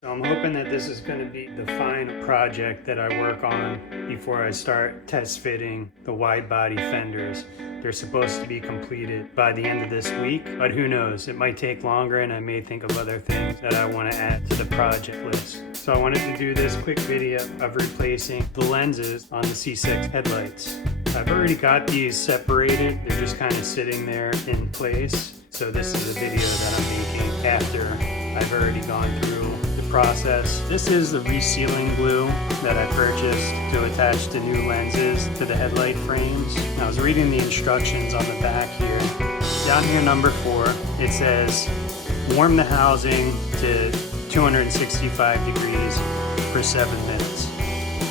So I'm hoping that this is going to be the final project that I work on before I start test fitting the wide body fenders. They're supposed to be completed by the end of this week, but who knows, it might take longer and I may think of other things that I want to add to the project list. So I wanted to do this quick video of replacing the lenses on the C6 headlights. I've already got these separated, they're just kind of sitting there in place. So this is a video that I'm making after I've already gone through process. This is the resealing glue that I purchased to attach the new lenses to the headlight frames. I was reading the instructions on the back here. Down here, number 4, it says warm the housing to 265 degrees for 7 minutes.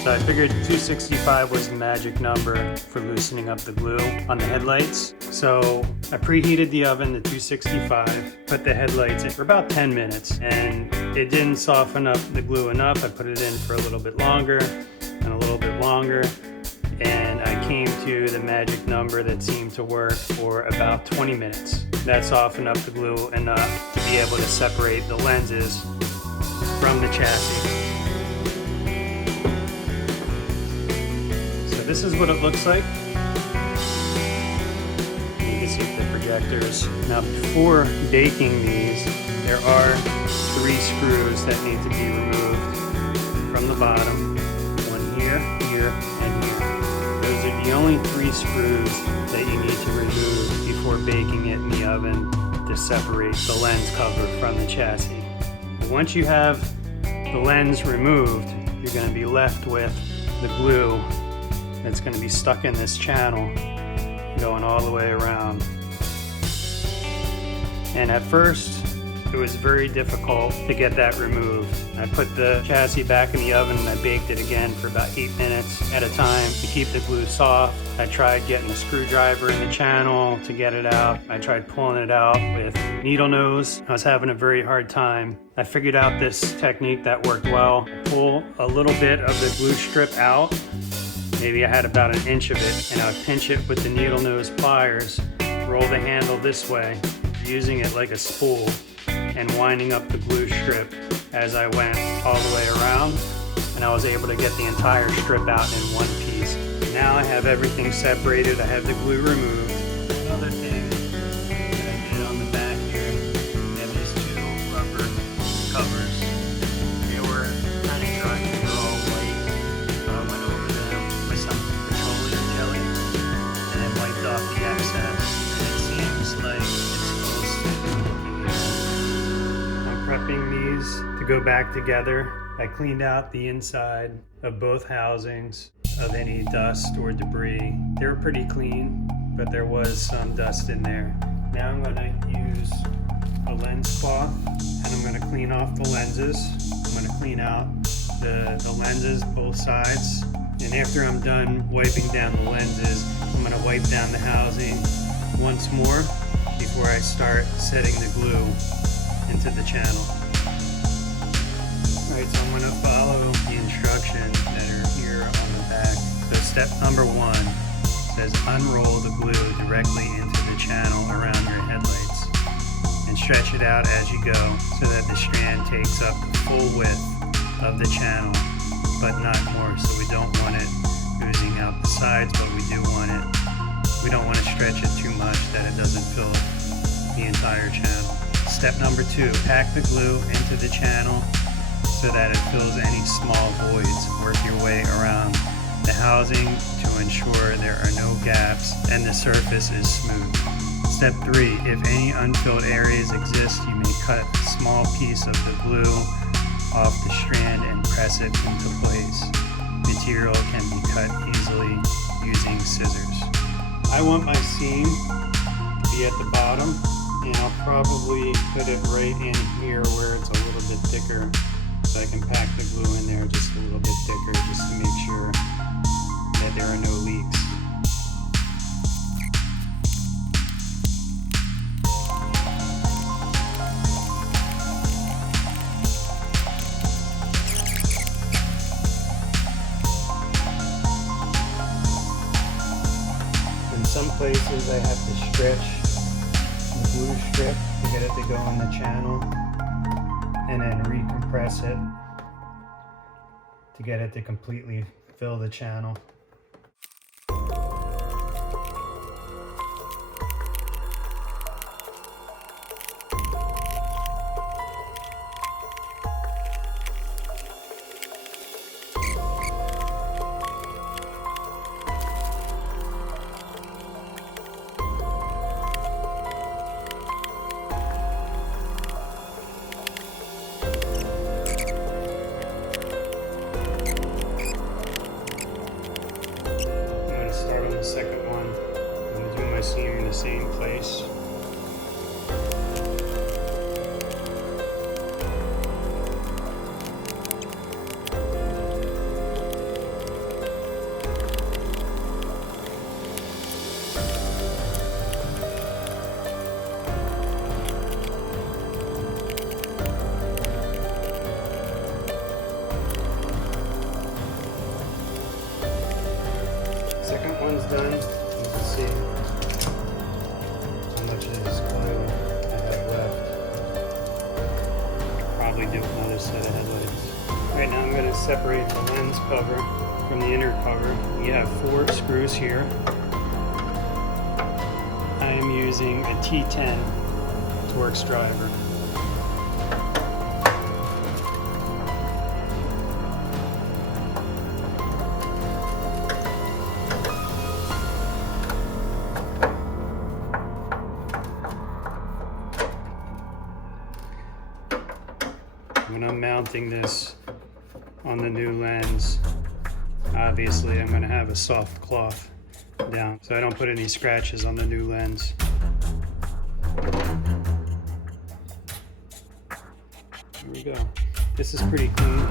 So I figured 265 was the magic number for loosening up the glue on the headlights. So I preheated the oven to 265, put the headlights in for about 10 minutes, and it didn't soften up the glue enough. I put it in for a little bit longer and a little bit longer, and I came to the magic number that seemed to work for about 20 minutes. That softened up the glue enough to be able to separate the lenses from the chassis. This is what it looks like. You can see the projectors. Now before baking these, there are 3 screws that need to be removed from the bottom. One here, here, and here. Those are the only 3 screws that you need to remove before baking it in the oven to separate the lens cover from the chassis. Once you have the lens removed, you're going to be left with the glue that's going to be stuck in this channel going all the way around. And at first it was very difficult to get that removed. I put the chassis back in the oven and I baked it again for about 8 minutes at a time to keep the glue soft. I tried getting a screwdriver in the channel to get it out. I tried pulling it out with needle nose. I was having a very hard time. I figured out this technique that worked well. Pull a little bit of the glue strip out. Maybe I had about 1 inch of it, and I would pinch it with the needle nose pliers, roll the handle this way, using it like a spool, and winding up the glue strip as I went all the way around, and I was able to get the entire strip out in one piece. Now I have everything separated, I have the glue removed. Another thing that I did on the back here, I have these 2 rubber covers. They were kind of dry, they were all white, so I went over them with some petroleum jelly and then wiped off the excess, and it seems like it's close to looking good. I'm prepping these to go back together. I cleaned out the inside of both housings of any dust or debris. They were pretty clean, but there was some dust in there. Now I'm going to use a lens cloth and I'm going to clean off the lenses. I'm going to clean out the lenses, both sides. And after I'm done wiping down the lenses, I'm going to wipe down the housing once more before I start setting the glue into the channel. Alright, so I'm going to follow the instructions that are here on the back. So step number 1 says unroll the glue directly into the channel around your headlights and stretch it out as you go so that the strand takes up the full width of the channel, but not more. So we don't want it oozing out the sides, but we don't want to stretch it too much that it doesn't fill the entire channel. Step number 2, pack the glue into the channel so that it fills any small voids. Work your way around the housing to ensure there are no gaps and the surface is smooth. Step 3, if any unfilled areas exist, you may cut a small piece of the glue off the strand and press it into place. Material can be cut easily using scissors. I want my seam to be at the bottom, and I'll probably put it right in here where it's a little bit thicker, so I can pack the glue in there just a little bit thicker just to make sure that there are no leaks. In some places I have to stretch the glue strip to get it to go in the channel. and then recompress it to get it to completely fill the channel. Second one, I'm going to do my seam in the same place. Second one's done. You can see how much of this glue I have left. Probably do another set of headlights. Right now I'm going to separate the lens cover from the inner cover. You have 4 screws here. I am using a T10 Torx driver. When I'm mounting this on the new lens, obviously I'm going to have a soft cloth down so I don't put any scratches on the new lens. Here we go. This is pretty clean.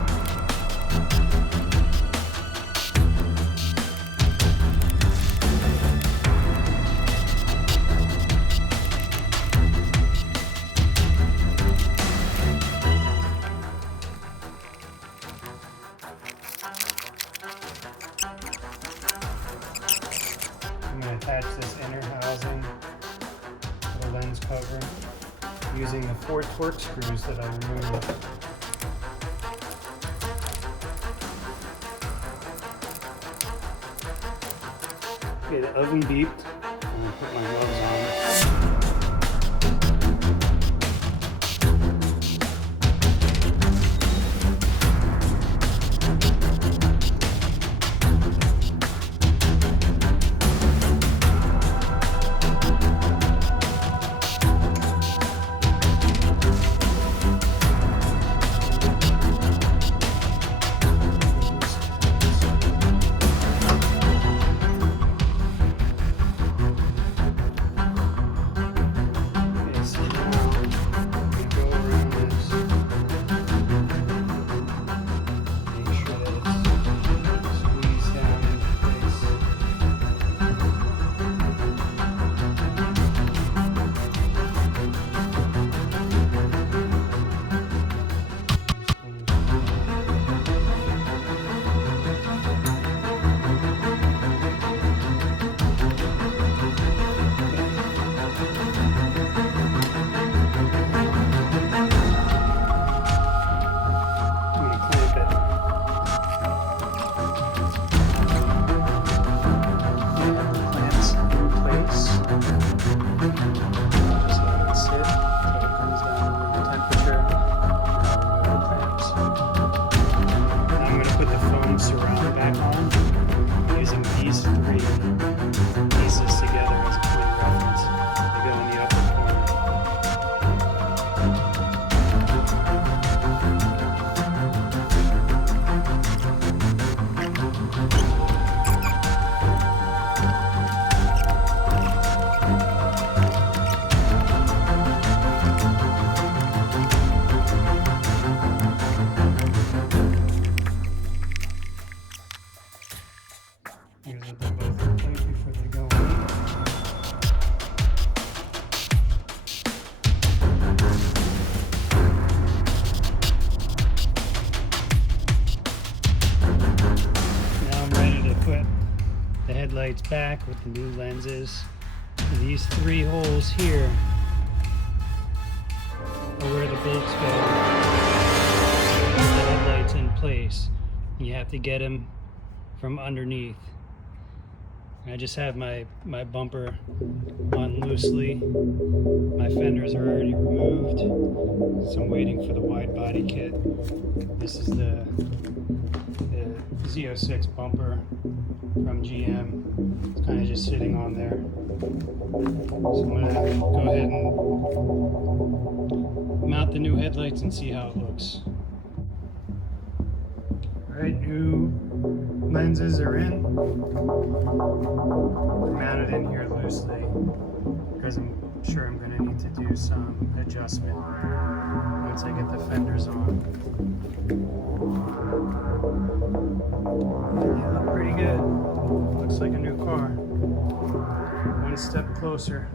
I'm going to attach this inner housing to the lens cover using the 4 Torx screws that I removed. Okay, the oven beeped. I'm going to put my gloves on. Headlights back with the new lenses. And these 3 holes here are where the bolts go. place. You have to get them from underneath. I just have my bumper on loosely. My fenders are already removed, so I'm waiting for the wide body kit. This is the Z06 bumper from GM. It's kind of just sitting on there. So I'm going to go ahead and mount the new headlights and see how it looks. Alright, new lenses are in. Mounted in here loosely because I'm sure I'm going to need to do some adjustment once I get the fenders on. They look pretty good. Looks like a new car. One step closer.